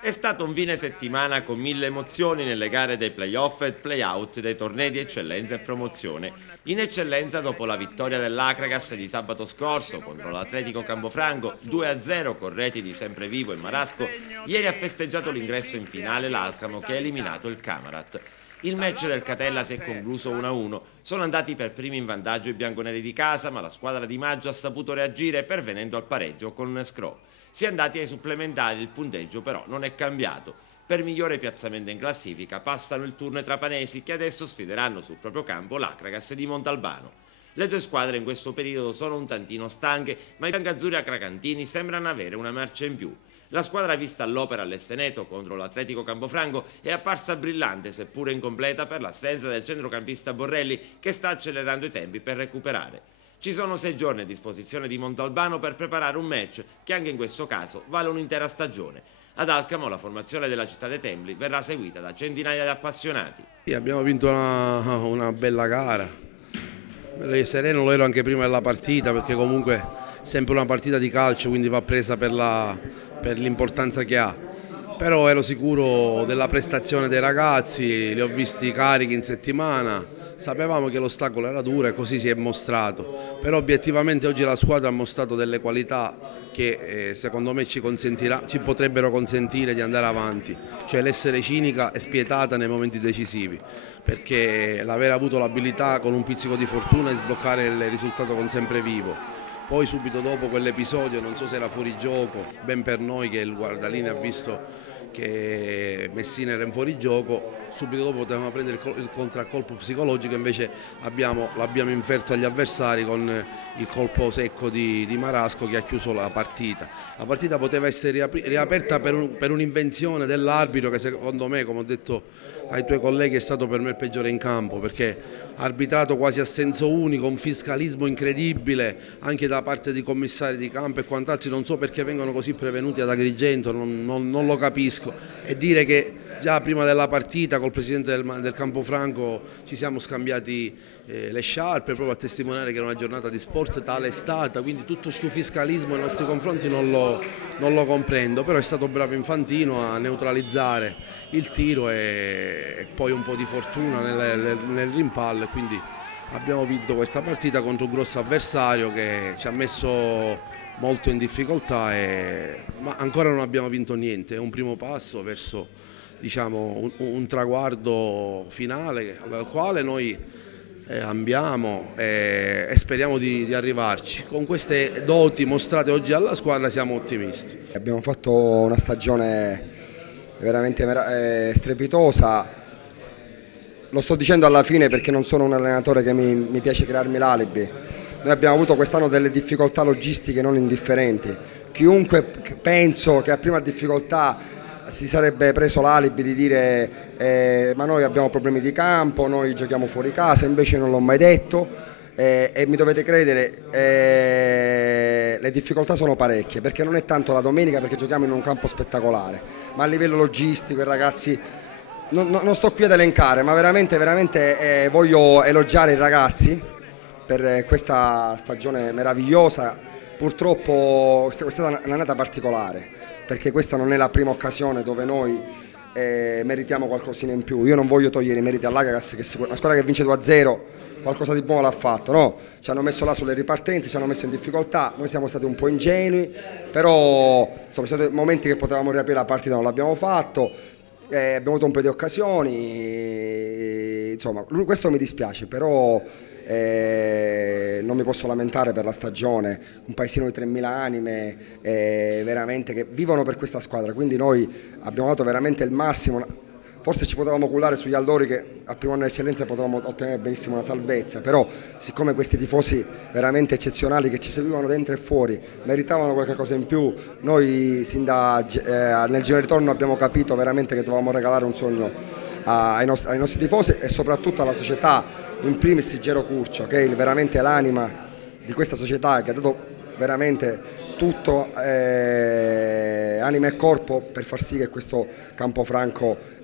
È stato un fine settimana con 1000 emozioni nelle gare dei play-off e play-out dei tornei di eccellenza e promozione. In eccellenza dopo la vittoria dell'Acragas di sabato scorso contro l'Atletico Campofranco 2-0 con reti di Semprevivo e Marasco, ieri ha festeggiato l'ingresso in finale l'Alcamo che ha eliminato il Camarat. Il match del Catella si è concluso 1-1. Sono andati per primi in vantaggio i bianconeri di casa, ma la squadra di Maggio ha saputo reagire pervenendo al pareggio con un scro. Si è andati ai supplementari, il punteggio però non è cambiato. Per migliore piazzamento in classifica passano il turno ai trapanesi che adesso sfideranno sul proprio campo l'Acragas di Montalbano. Le due squadre in questo periodo sono un tantino stanche, ma i biancazzurri acracantini sembrano avere una marcia in più. La squadra vista all'opera all'Esteneto contro l'Atletico Campofranco è apparsa brillante, seppure incompleta per l'assenza del centrocampista Borrelli che sta accelerando i tempi per recuperare. Ci sono 6 giorni a disposizione di Montalbano per preparare un match che anche in questo caso vale un'intera stagione. Ad Alcamo la formazione della Città dei Templi verrà seguita da centinaia di appassionati. Sì, abbiamo vinto una bella gara. Sereno lo ero anche prima della partita perché comunque è sempre una partita di calcio, quindi va presa per l'importanza che ha. Però ero sicuro della prestazione dei ragazzi, li ho visti carichi in settimana, sapevamo che l'ostacolo era duro e così si è mostrato. Però obiettivamente oggi la squadra ha mostrato delle qualità che secondo me ci potrebbero consentire di andare avanti, cioè l'essere cinica e spietata nei momenti decisivi, perché l'aver avuto l'abilità con un pizzico di fortuna di sbloccare il risultato con Semprevivo. Poi subito dopo quell'episodio, non so se era fuori gioco, ben per noi che il guardalinea ha visto che Messina era in fuorigioco, subito dopo potevamo prendere il contraccolpo psicologico, invece l'abbiamo inferto agli avversari con il colpo secco di Marasco che ha chiuso la partita. La partita poteva essere riaperta per un'invenzione dell'arbitro che secondo me, come ho detto ai tuoi colleghi, è stato per me il peggiore in campo, perché ha arbitrato quasi a senso unico, un fiscalismo incredibile anche da parte di commissari di campo e quant'altro. Non so perché vengono così prevenuti ad Agrigento, non lo capisco, e dire che già prima della partita col presidente del Campofranco ci siamo scambiati le sciarpe proprio a testimoniare che era una giornata di sport, tale è stata, quindi tutto questo fiscalismo nei nostri confronti non lo comprendo, però è stato bravo Infantino a neutralizzare il tiro e poi un po' di fortuna nel rimpallo, e quindi abbiamo vinto questa partita contro un grosso avversario che ci ha messo molto in difficoltà, ma ancora non abbiamo vinto niente. È un primo passo verso, diciamo, un traguardo finale al quale noi ambiamo e speriamo di arrivarci. Con queste doti mostrate oggi alla squadra siamo ottimisti. Abbiamo fatto una stagione veramente strepitosa. Lo sto dicendo alla fine perché non sono un allenatore che mi piace crearmi l'alibi. Noi abbiamo avuto quest'anno delle difficoltà logistiche non indifferenti. Chiunque penso che a prima difficoltà si sarebbe preso l'alibi di dire ma noi abbiamo problemi di campo, noi giochiamo fuori casa, invece non l'ho mai detto e mi dovete credere, le difficoltà sono parecchie, perché non è tanto la domenica perché giochiamo in un campo spettacolare, ma a livello logistico i ragazzi, non sto qui ad elencare, ma veramente voglio elogiare i ragazzi per questa stagione meravigliosa. Purtroppo questa è stata un'annata particolare, perché questa non è la prima occasione dove noi meritiamo qualcosina in più. Io non voglio togliere i meriti all'Acragas, che una squadra che vince 2-0 qualcosa di buono l'ha fatto, no? Ci hanno messo là sulle ripartenze, ci hanno messo in difficoltà, noi siamo stati un po' ingenui, però sono stati momenti che potevamo riaprire la partita, non l'abbiamo fatto. Abbiamo avuto un paio di occasioni, insomma questo mi dispiace, però non mi posso lamentare per la stagione, un paesino di 3.000 anime veramente che vivono per questa squadra, quindi noi abbiamo dato veramente il massimo. Forse ci potevamo cullare sugli allori che al primo anno di eccellenza potevamo ottenere benissimo una salvezza, però siccome questi tifosi veramente eccezionali che ci seguivano dentro e fuori meritavano qualche cosa in più, noi sin nel giro di ritorno abbiamo capito veramente che dovevamo regalare un sogno ai nostri tifosi e soprattutto alla società, in primis Gero Curcio, che è veramente l'anima di questa società, che ha dato veramente tutto, anima e corpo, per far sì che questo Campofranco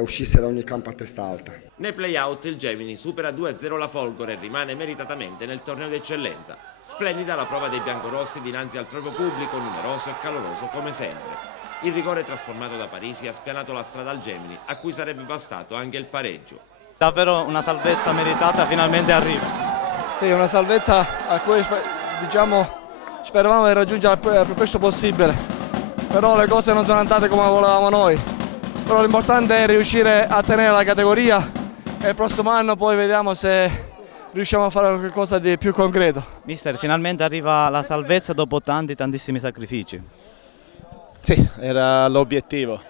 uscisse da ogni campo a testa alta. Nei play-out il Gemini supera 2-0 la Folgore e rimane meritatamente nel torneo d'eccellenza. Splendida la prova dei biancorossi dinanzi al proprio pubblico, numeroso e caloroso come sempre. Il rigore trasformato da Parisi ha spianato la strada al Gemini, a cui sarebbe bastato anche il pareggio. Davvero una salvezza meritata finalmente arriva. Sì, una salvezza a cui speravamo di raggiungere il più presto possibile, però le cose non sono andate come volevamo noi. Però l'importante è riuscire a tenere la categoria e il prossimo anno poi vediamo se riusciamo a fare qualcosa di più concreto. Mister, finalmente arriva la salvezza dopo tantissimi sacrifici. Sì, era l'obiettivo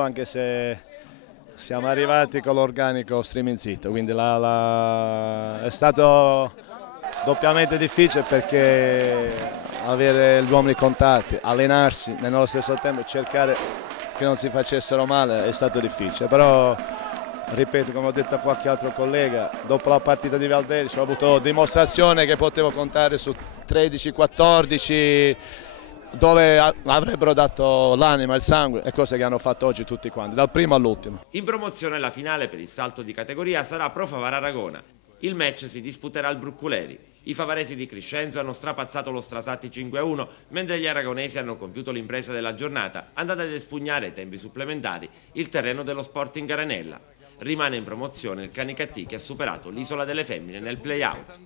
anche se siamo arrivati con l'organico streaming sito, quindi è stato doppiamente difficile perché avere gli uomini contatti, allenarsi nello stesso tempo e cercare che non si facessero male è stato difficile, però ripeto, come ho detto a qualche altro collega, dopo la partita di Valdelsi ho avuto dimostrazione che potevo contare su 13-14 dove avrebbero dato l'anima, il sangue, e cose che hanno fatto oggi tutti quanti, dal primo all'ultimo. In promozione la finale per il salto di categoria sarà Pro Favara Aragona. Il match si disputerà al Brucculeri. I favaresi di Crescenzo hanno strapazzato lo Strasatti 5-1, mentre gli aragonesi hanno compiuto l'impresa della giornata, andata ad espugnare ai tempi supplementari il terreno dello Sporting Arenella. Rimane in promozione il Canicattì che ha superato l'Isola delle Femmine nel play-out.